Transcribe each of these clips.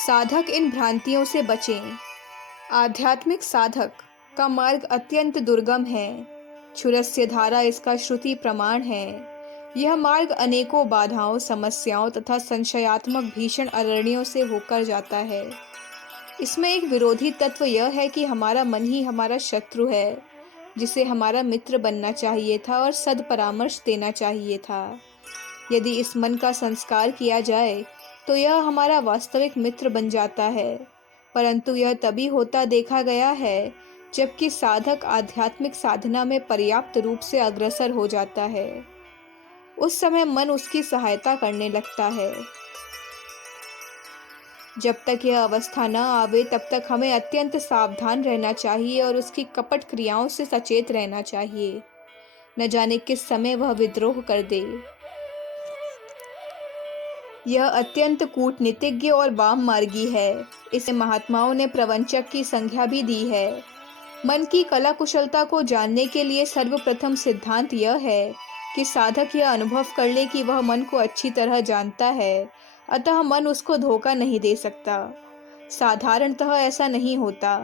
साधक इन भ्रांतियों से बचें। आध्यात्मिक साधक का मार्ग अत्यंत दुर्गम है। क्षुरस्य धारा इसका श्रुति प्रमाण है। यह मार्ग अनेकों बाधाओं, समस्याओं तथा संशयात्मक भीषण अरण्यों से होकर जाता है। इसमें एक विरोधी तत्व यह है कि हमारा मन ही हमारा शत्रु है, जिसे हमारा मित्र बनना चाहिए था और सद्परामर्श देना चाहिए था। यदि इस मन का संस्कार किया जाए तो यह हमारा वास्तविक मित्र बन जाता है, परंतु यह तभी होता देखा गया है जबकि साधक आध्यात्मिक साधना में पर्याप्त रूप से अग्रसर हो जाता है। उस समय मन उसकी सहायता करने लगता है। जब तक यह अवस्था न आवे तब तक हमें अत्यंत सावधान रहना चाहिए और उसकी कपट क्रियाओं से सचेत रहना चाहिए। न जाने किस समय वह विद्रोह कर दे। यह अत्यंत कूटनीतिज्ञ और वाम मार्गी है। इसे महात्माओं ने प्रवंचक की संज्ञा भी दी है। मन की कला कुशलता को जानने के लिए सर्वप्रथम सिद्धांत यह है कि साधक यह अनुभव कर ले कि वह मन को अच्छी तरह जानता है, अतः मन उसको धोखा नहीं दे सकता। साधारणतः ऐसा नहीं होता।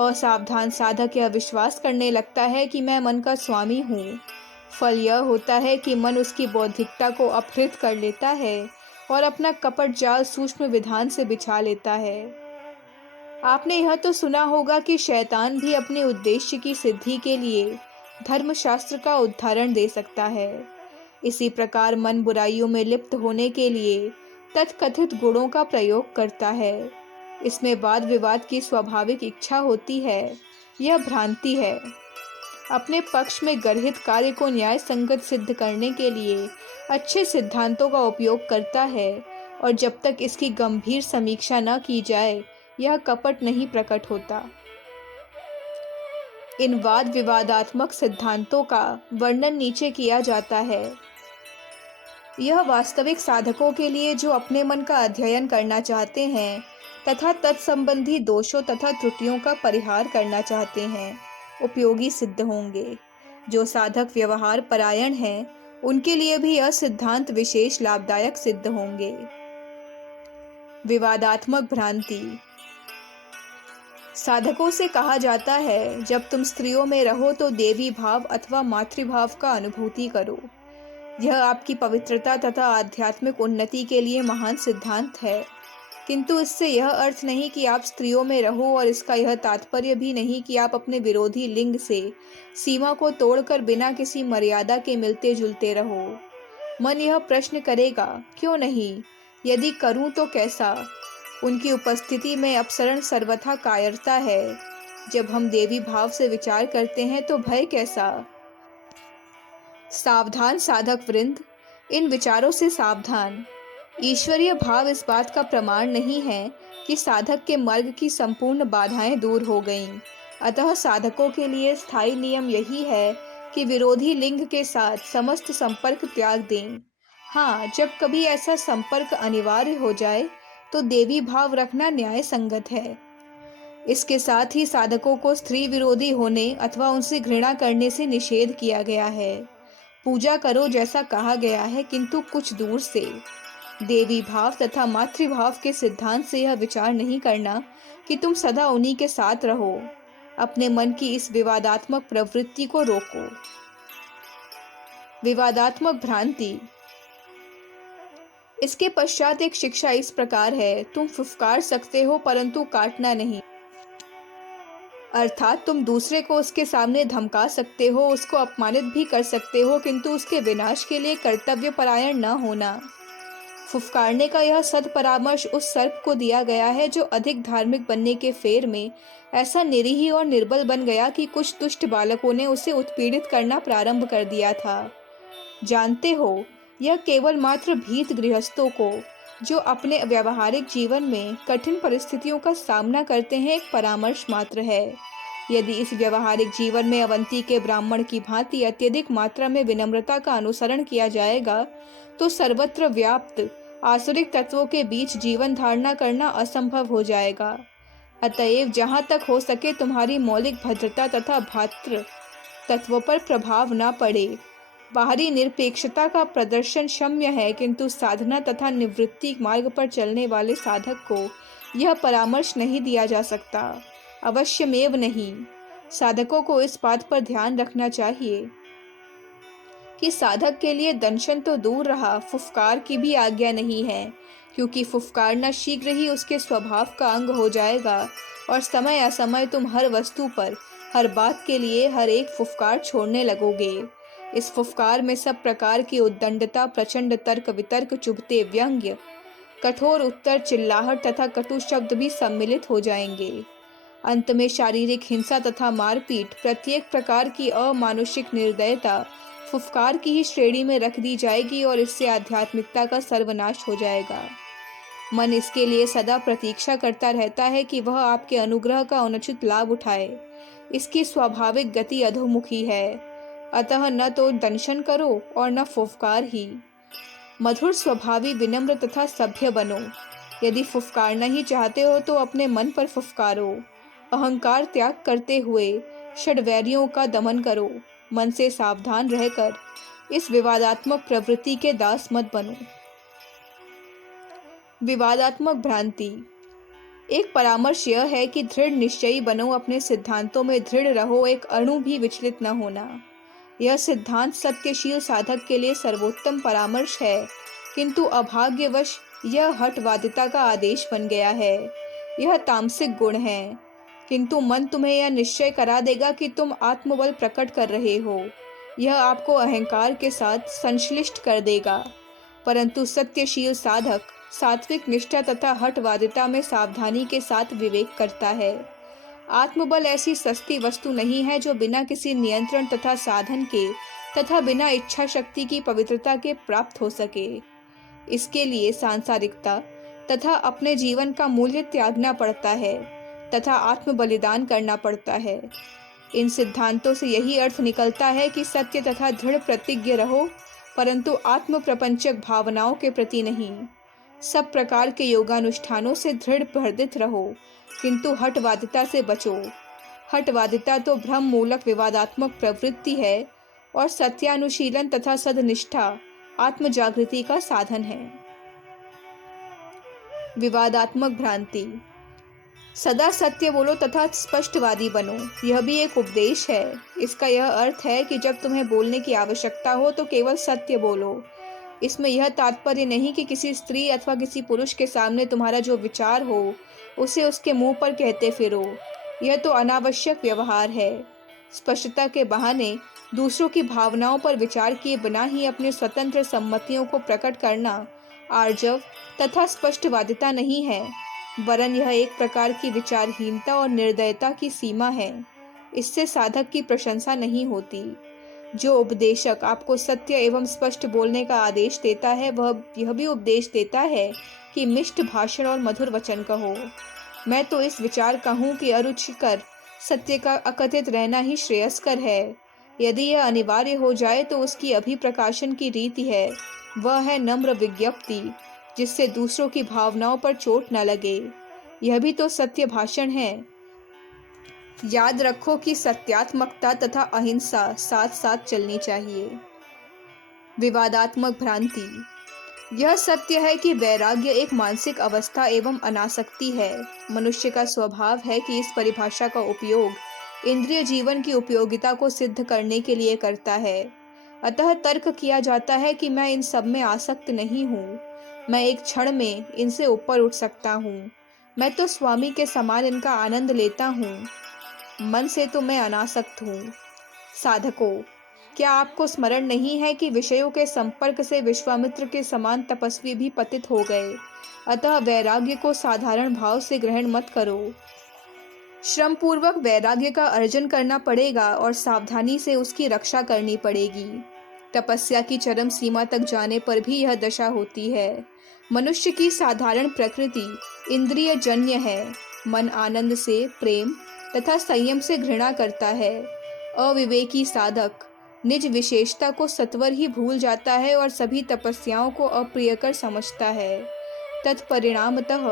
असावधान साधक यह विश्वास करने लगता है कि मैं मन का स्वामी हूँ। फल यह होता है कि मन उसकी बौद्धिकता को अपहृत कर लेता है और अपना कपट जाल सूक्ष्म विधान से बिछा लेता है। आपने यह तो सुना होगा कि शैतान भी अपने उद्देश्य की सिद्धि के लिए धर्मशास्त्र का उदाहरण दे सकता है। इसी प्रकार मन बुराइयों में लिप्त होने के लिए तथकथित गुणों का प्रयोग करता है। इसमें वाद विवाद की स्वाभाविक इच्छा होती है। यह भ्रांति है। अपने पक्ष में गर्हित कार्य को न्याय संगत सिद्ध करने के लिए अच्छे सिद्धांतों का उपयोग करता है, और जब तक इसकी गंभीर समीक्षा न की जाए यह कपट नहीं प्रकट होता। इन वाद विवादात्मक सिद्धांतों का वर्णन नीचे किया जाता है। यह वास्तविक साधकों के लिए जो अपने मन का अध्ययन करना चाहते हैं तथा तत्संबंधी दोषों तथा त्रुटियों का परिहार करना चाहते हैं उपयोगी सिद्ध होंगे। जो साधक व्यवहार परायण हैं उनके लिए भी यह सिद्धांत विशेष लाभदायक सिद्ध होंगे। विवादात्मक भ्रांति। साधकों से कहा जाता है, जब तुम स्त्रियों में रहो तो देवी भाव अथवा मातृभाव का अनुभूति करो। यह आपकी पवित्रता तथा आध्यात्मिक उन्नति के लिए महान सिद्धांत है, किंतु इससे यह अर्थ नहीं कि आप स्त्रियों में रहो, और इसका यह तात्पर्य भी नहीं कि आप अपने विरोधी लिंग से सीमा को तोड़कर बिना किसी मर्यादा के मिलते जुलते रहो। मन यह प्रश्न करेगा, क्यों नहीं? यदि करूं तो कैसा? उनकी उपस्थिति में अपसरण सर्वथा कायरता है। जब हम देवी भाव से विचार करते हैं तो भय कैसा? सावधान साधक वृंद, इन विचारों से सावधान। ईश्वरीय भाव इस बात का प्रमाण नहीं है कि साधक के मार्ग की संपूर्ण बाधाएं दूर हो गईं। अतः साधकों के लिए स्थायी नियम यही है कि विरोधी लिंग के साथ समस्त संपर्क त्याग दें। हाँ, जब कभी ऐसा संपर्क अनिवार्य हो जाए तो देवी भाव रखना न्याय संगत है। इसके साथ ही साधकों को स्त्री विरोधी होने अथवा उनसे घृणा करने से निषेध किया गया है। पूजा करो जैसा कहा गया है, किंतु कुछ दूर से। देवी भाव तथा मातृभाव के सिद्धांत से यह विचार नहीं करना कि तुम सदा उन्हीं के साथ रहो। अपने मन की इस विवादात्मक प्रवृत्ति को रोको। विवादात्मक भ्रांति। इसके पश्चात एक शिक्षा इस प्रकार है, तुम फुफकार सकते हो परंतु काटना नहीं। अर्थात तुम दूसरे को उसके सामने धमका सकते हो, उसको अपमानित भी कर सकते हो, किंतु उसके विनाश के लिए कर्तव्य परायण न होना। फुफकारने का यह सद्परामर्श उस सर्प को दिया गया है जो अधिक धार्मिक बनने के फेर में ऐसा निरीह और निर्बल बन गया कि कुछ दुष्ट बालकों ने उसे उत्पीड़ित करना प्रारंभ कर दिया था। जानते हो, यह केवल मात्र भीत गृहस्थों को, जो अपने व्यावहारिक जीवन में कठिन परिस्थितियों का सामना करते हैं, एक परामर्श मात्र है। यदि इस व्यावहारिक जीवन में अवंती के ब्राह्मण की भांति अत्यधिक मात्रा में विनम्रता का अनुसरण किया जाएगा तो सर्वत्र व्याप्त आसुरिक तत्वों के बीच जीवन धारणा करना असंभव हो जाएगा। अतएव जहाँ तक हो सके तुम्हारी मौलिक भद्रता तथा भातृ तत्वों पर प्रभाव न पड़े। बाहरी निरपेक्षता का प्रदर्शन क्षम्य है, किंतु साधना तथा निवृत्ति मार्ग पर चलने वाले साधक को यह परामर्श नहीं दिया जा सकता, अवश्यमेव नहीं। साधकों को इस बात पर ध्यान रखना चाहिए कि साधक के लिए दंशन तो दूर रहा, फुफकार की भी आज्ञा नहीं है, क्योंकि फुफकारना शीघ्र ही उसके स्वभाव का अंग हो जाएगा और समय असमय तुम हर वस्तु पर, हर बात के लिए हर एक फुफकार छोड़ने लगोगे। इस फुफकार में सब प्रकार की उद्दंडता, प्रचंड तर्क वितर्क, चुभते व्यंग्य, कठोर उत्तर, चिल्लाहट तथा कटु शब्द भी सम्मिलित हो जाएंगे। अंत में शारीरिक हिंसा तथा मारपीट, प्रत्येक प्रकार की अमानुषिक निर्दयता फुफकार की ही श्रेणी में रख दी जाएगी और इससे आध्यात्मिकता का सर्वनाश हो जाएगा। मन इसके लिए सदा प्रतीक्षा करता रहता है कि वह आपके अनुग्रह का अनुचित लाभ उठाए। इसकी स्वाभाविक गति अधोमुखी है, अतः न तो दंशन करो और न फुफकार ही। मधुर स्वभावी, विनम्र तथा सभ्य बनो। यदि फुफकारना ही चाहते हो तो अपने मन पर फुफकारो। अहंकार त्याग करते हुए षड्वैरियों का दमन करो। मन से सावधान रहकर इस विवादात्मक प्रवृत्ति के दास मत बनो। विवादात्मक भ्रांति। एक परामर्श यह है कि दृढ़ निश्चयी बनो, अपने सिद्धांतों में दृढ़ रहो, एक अणु भी विचलित न होना। यह सिद्धांत सत्यशील साधक के लिए सर्वोत्तम परामर्श है, किंतु अभाग्यवश यह हठवादिता का आदेश बन गया है। यह तामसिक गुण है, किंतु मन तुम्हें यह निश्चय करा देगा कि तुम आत्मबल प्रकट कर रहे हो। यह आपको अहंकार के साथ संश्लिष्ट कर देगा, परंतु सत्यशील साधक सात्विक निष्ठा तथा हठवादिता में सावधानी के साथ विवेक करता है। आत्मबल ऐसी सस्ती वस्तु नहीं है जो बिना किसी नियंत्रण तथा साधन के तथा बिना इच्छा शक्ति की पवित्रता के प्राप्त हो सके। इसके लिए सांसारिकता तथा अपने जीवन का मूल्य त्यागना पड़ता है तथा आत्म बलिदान करना पड़ता है। इन सिद्धांतों से यही अर्थ निकलता है कि सत्य तथा दृढ़ प्रतिज्ञ रहो, परंतु आत्म प्रपंचक भावनाओं के प्रति नहीं। सब प्रकार के योगानुष्ठानों से दृढ़ वर्धित रहो, किंतु हठवादिता से बचो। हठवादिता तो भ्रम मूलक विवादात्मक प्रवृत्ति है और सत्यानुशीलन तथा सदनिष्ठा आत्म जागृति का साधन है। विवादात्मक भ्रांति। सदा सत्य बोलो तथा स्पष्टवादी बनो, यह भी एक उपदेश है। इसका यह अर्थ है कि जब तुम्हें बोलने की आवश्यकता हो तो केवल सत्य बोलो। इसमें यह तात्पर्य नहीं कि किसी स्त्री अथवा किसी पुरुष के सामने तुम्हारा जो विचार हो उसे उसके मुंह पर कहते फिरो। यह तो अनावश्यक व्यवहार है। स्पष्टता के बहाने दूसरों की भावनाओं पर विचार किए बिना ही अपने स्वतंत्र सम्मतियों को प्रकट करना आर्जव तथा स्पष्टवादिता नहीं है, वरन यह एक प्रकार की विचारहीनता और निर्दयता की सीमा है। इससे साधक की प्रशंसा नहीं होती। जो उपदेशक आपको सत्य एवं स्पष्ट बोलने का आदेश देता है, वह यह भी उपदेश देता है कि मिष्ट भाषण और मधुर वचन कहो। मैं तो इस विचार का हूँ कि अरुचिकर सत्य का अकथित रहना ही श्रेयस्कर है। यदि यह अनिवार्य हो जाए तो उसकी अभिप्रकाशन की रीति है, वह है नम्र विज्ञप्ति, जिससे दूसरों की भावनाओं पर चोट न लगे। यह भी तो सत्य भाषण है। याद रखो कि सत्यात्मकता तथा अहिंसा साथ साथ चलनी चाहिए। विवादात्मक भ्रांति। यह सत्य है कि वैराग्य एक मानसिक अवस्था एवं अनासक्ति है। मनुष्य का स्वभाव है कि इस परिभाषा का उपयोग इंद्रिय जीवन की उपयोगिता को सिद्ध करने के लिए करता है। अतः तर्क किया जाता है कि मैं इन सब में आसक्त नहीं हूँ, मैं एक क्षण में इनसे ऊपर उठ सकता हूँ, मैं तो स्वामी के समान इनका आनंद लेता हूँ। मन से तो मैं अनासक्त हूँ। साधकों, क्या आपको स्मरण नहीं है कि विषयों के संपर्क से विश्वामित्र के समान तपस्वी भी पतित हो गए? अतः वैराग्य को साधारण भाव से ग्रहण मत करो। श्रम पूर्वक वैराग्य का अर्जन करना पड़ेगा और सावधानी से उसकी रक्षा करनी पड़ेगी। तपस्या की चरम सीमा तक जाने पर भी यह दशा होती है। मनुष्य की साधारण प्रकृति इंद्रिय जन्य है। मन आनंद से, प्रेम तथा संयम से घृणा करता है। अविवेकी साधक निज विशेषता को सत्वर ही भूल जाता है और सभी तपस्याओं को अप्रियकर समझता है। तत्परिणामतः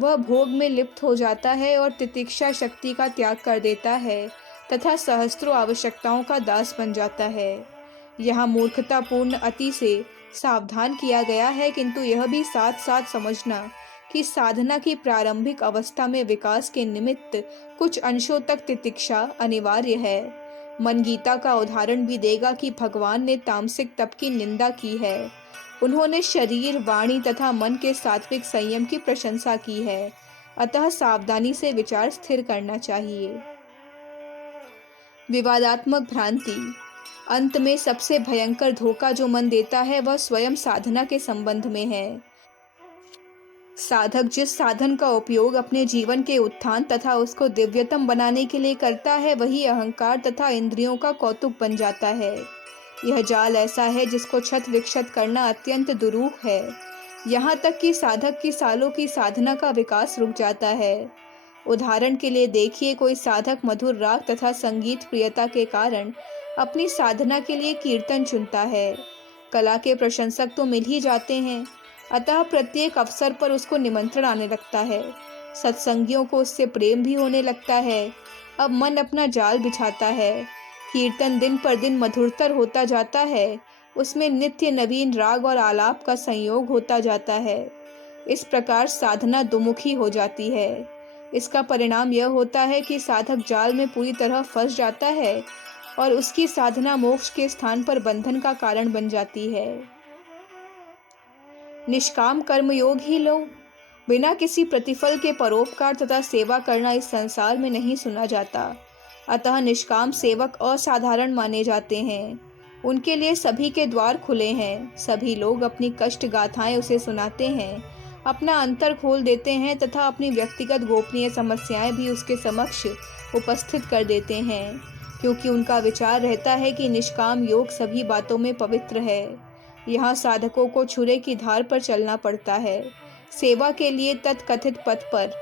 वह भोग में लिप्त हो जाता है और तितिक्षा शक्ति का त्याग कर देता है तथा सहस्त्रों आवश्यकताओं का दास बन जाता है। यहाँ मूर्खतापूर्ण अति से सावधान किया गया है, किंतु यह भी साथ साथ समझना कि साधना की प्रारंभिक अवस्था में विकास के निमित्त कुछ अंशों तक तितिक्षा अनिवार्य है। मन गीता का उदाहरण भी देगा कि भगवान ने तामसिक तप की निंदा की है। उन्होंने शरीर, वाणी तथा मन के सात्विक संयम की प्रशंसा की है। अतः सावधानी से विचार स्थिर करना चाहिए। विवादात्मक भ्रांति। अंत में सबसे भयंकर धोखा जो मन देता है वह स्वयं साधना के संबंध में है। साधक जिस साधन का उपयोग अपने जीवन के उत्थान तथा उसको दिव्यतम बनाने के लिए करता है वही अहंकार तथा इंद्रियों का कौतुक बन जाता है। यह जाल ऐसा है जिसको छत विक्षत करना अत्यंत दुरूह है। यहाँ तक कि साधक की सालों की साधना का विकास रुक जाता है। उदाहरण के लिए देखिए, कोई साधक मधुर राग तथा संगीत प्रियता के कारण अपनी साधना के लिए कीर्तन चुनता है। कला के प्रशंसक तो मिल ही जाते हैं, अतः प्रत्येक अवसर पर उसको निमंत्रण आने लगता है। सत्संगियों को उससे प्रेम भी होने लगता है। अब मन अपना जाल बिछाता है। कीर्तन दिन पर दिन मधुरतर होता जाता है। उसमें नित्य नवीन राग और आलाप का संयोग होता जाता है। इस प्रकार साधना दुमुखी हो जाती है। इसका परिणाम यह होता है कि साधक जाल में पूरी तरह फंस जाता है और उसकी साधना मोक्ष के स्थान पर बंधन का कारण बन जाती है। निष्काम कर्मयोग ही लो। बिना किसी प्रतिफल के परोपकार तथा सेवा करना इस संसार में नहीं सुना जाता। अतः निष्काम सेवक असाधारण माने जाते हैं। उनके लिए सभी के द्वार खुले हैं। सभी लोग अपनी कष्ट गाथाएं उसे सुनाते हैं, अपना अंतर खोल देते हैं तथा अपनी व्यक्तिगत गोपनीय समस्याएं भी उसके समक्ष उपस्थित कर देते हैं, क्योंकि उनका विचार रहता है कि निष्काम योग सभी बातों में पवित्र है। यहाँ साधकों को छुरे की धार पर चलना पड़ता है। सेवा के लिए तत्कथित पथ पर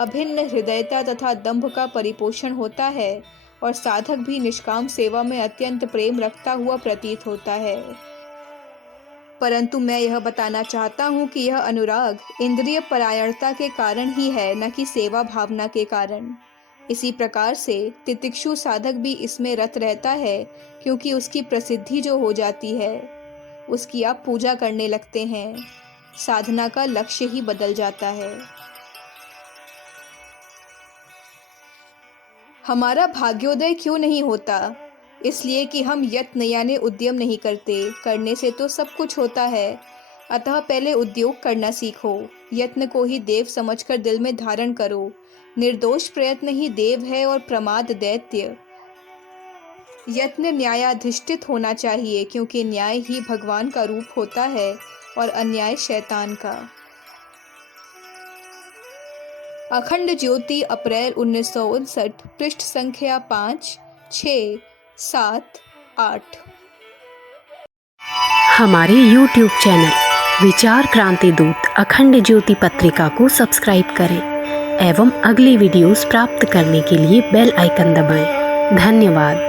अभिन्न हृदयता तथा दंभ का परिपोषण होता है और साधक भी निष्काम सेवा में अत्यंत प्रेम रखता हुआ प्रतीत होता है। परंतु मैं यह बताना चाहता हूँ कि यह अनुराग इंद्रिय परायणता के कारण ही है, न कि सेवा भावना के कारण। इसी प्रकार से तितिक्षु साधक भी इसमें रत रहता है, क्योंकि उसकी प्रसिद्धि जो हो जाती है उसकी आप पूजा करने लगते हैं। साधना का लक्ष्य ही बदल जाता है। हमारा भाग्योदय क्यों नहीं होता? इसलिए कि हम यत्न यानी उद्यम नहीं करते। करने से तो सब कुछ होता है। अतः पहले उद्योग करना सीखो। यत्न को ही देव समझकर दिल में धारण करो। निर्दोष प्रयत्न ही देव है और प्रमाद दैत्य। यत्न न्यायाधिष्ठित होना चाहिए, क्योंकि न्याय ही भगवान का रूप होता है और अन्याय शैतान का। अखंड ज्योति, अप्रैल 1959, पृष्ठ संख्या 5, 6, 7, 8। हमारे YouTube चैनल विचार क्रांति दूत अखंड ज्योति पत्रिका को सब्सक्राइब करें एवं अगली वीडियोस प्राप्त करने के लिए बेल आइकन दबाएं। धन्यवाद।